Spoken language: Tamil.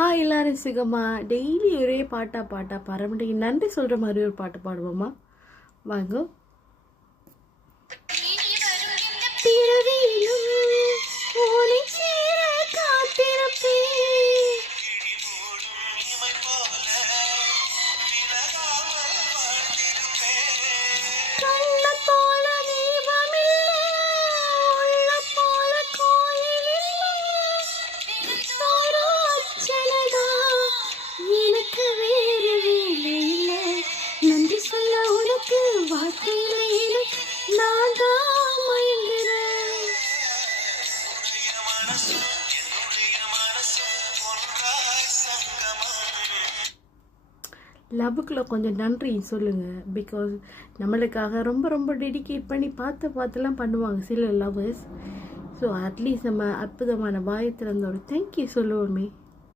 ஹாய் எல்லாரும் சுகமா டெய்லி ஒரே பாட்டா பரமண்டைக்கு நன்றி சொல்கிற மாதிரி ஒரு பாட்டு பாடுவோமா வாங்க. லவ்வுக்குள்ள கொஞ்சம் நன்றி சொல்லுங்கள். பிகாஸ் நம்மளுக்காக ரொம்ப ரொம்ப டெடிகேட் பண்ணி பார்த்துலாம் பண்ணுவாங்க சில லவ்வர்ஸ். ஸோ அட்லீஸ்ட் நம்ம அற்புதமான வாயை திறந்த ஒரு தேங்க்யூ சொல்லுவோமே.